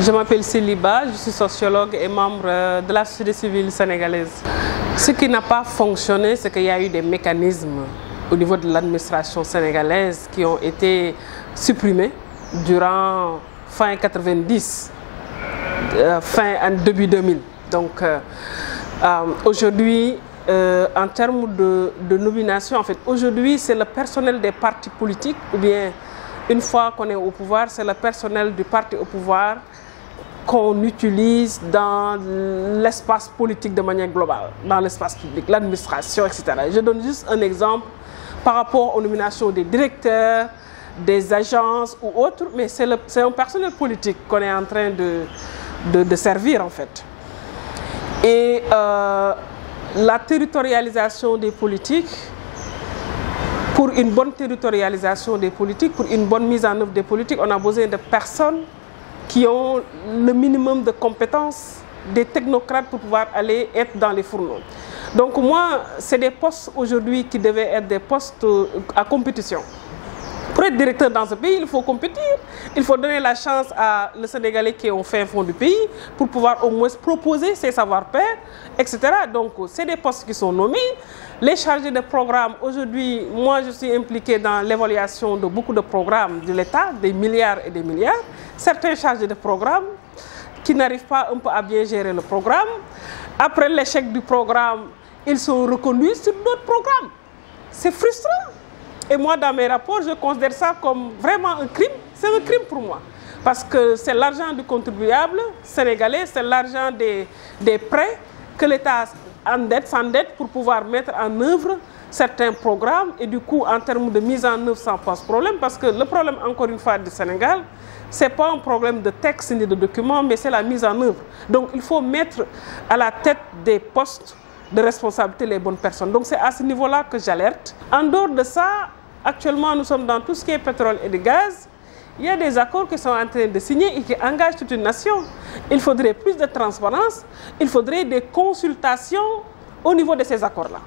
Je m'appelle Céliba, je suis sociologue et membre de la société civile sénégalaise. Ce qui n'a pas fonctionné, c'est qu'il y a eu des mécanismes au niveau de l'administration sénégalaise qui ont été supprimés durant fin 90, début 2000. Donc aujourd'hui, en termes de nomination, en fait, aujourd'hui c'est le personnel des partis politiques, ou bien une fois qu'on est au pouvoir, c'est le personnel du parti au pouvoir qu'on utilise dans l'espace politique de manière globale, dans l'espace public, l'administration, etc. Je donne juste un exemple par rapport aux nominations des directeurs, des agences ou autres, mais c'est un personnel politique qu'on est en train de servir en fait. Et la territorialisation des politiques, pour une bonne territorialisation des politiques, pour une bonne mise en œuvre des politiques, on a besoin de personnes qui ont le minimum de compétences, des technocrates pour pouvoir aller être dans les fourneaux. Donc moi, c'est des postes aujourd'hui qui devaient être des postes à compétition. Pour être directeur dans ce pays, il faut compétir. Il faut donner la chance à le Sénégalais qui est au fin fond du pays pour pouvoir au moins proposer ses savoir-faire, etc. Donc, c'est des postes qui sont nommés. Les chargés de programme, aujourd'hui, moi, je suis impliquée dans l'évaluation de beaucoup de programmes de l'État, des milliards et des milliards. Certains chargés de programme qui n'arrivent pas un peu à bien gérer le programme. Après l'échec du programme, ils sont reconduits sur d'autres programmes. C'est frustrant. Et moi, dans mes rapports, je considère ça comme vraiment un crime. C'est un crime pour moi. Parce que c'est l'argent du contribuable sénégalais, c'est l'argent des prêts que l'État s'endette pour pouvoir mettre en œuvre certains programmes. Et du coup, en termes de mise en œuvre, ça pose problème. Parce que le problème, encore une fois, du Sénégal, ce n'est pas un problème de texte ni de documents, mais c'est la mise en œuvre. Donc, il faut mettre à la tête des postes de responsabilité les bonnes personnes. Donc c'est à ce niveau-là que j'alerte. En dehors de ça, actuellement nous sommes dans tout ce qui est pétrole et de gaz. Il y a des accords qui sont en train de signer et qui engagent toute une nation. Il faudrait plus de transparence, il faudrait des consultations au niveau de ces accords-là.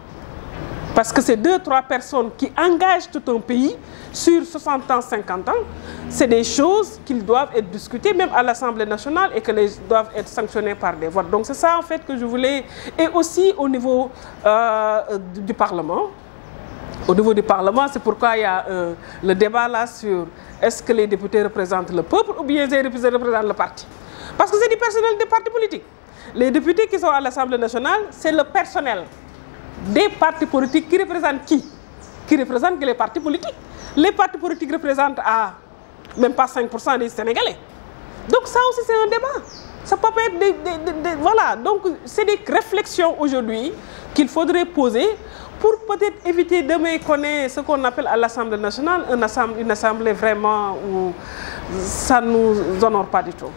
Parce que c'est 2-3 personnes qui engagent tout un pays sur 60 ans, 50 ans. C'est des choses qui doivent être discutées même à l'Assemblée nationale et qui doivent être sanctionnées par des votes. Donc c'est ça en fait que je voulais. Et aussi au niveau du Parlement. Au niveau du Parlement, c'est pourquoi il y a le débat là sur est-ce que les députés représentent le peuple ou bien les députés représentent le parti. Parce que c'est du personnel des partis politiques. Les députés qui sont à l'Assemblée nationale, c'est le personnel des partis politiques qui représentent qui? Qui représentent que les partis politiques. Les partis politiques représentent à même pas 5% des Sénégalais. Donc ça aussi c'est un débat. Ça peut pas être voilà. Donc c'est des réflexions aujourd'hui qu'il faudrait poser pour peut-être éviter demain qu'on ait ce qu'on appelle à l'Assemblée nationale une assemblée vraiment où ça ne nous honore pas du tout.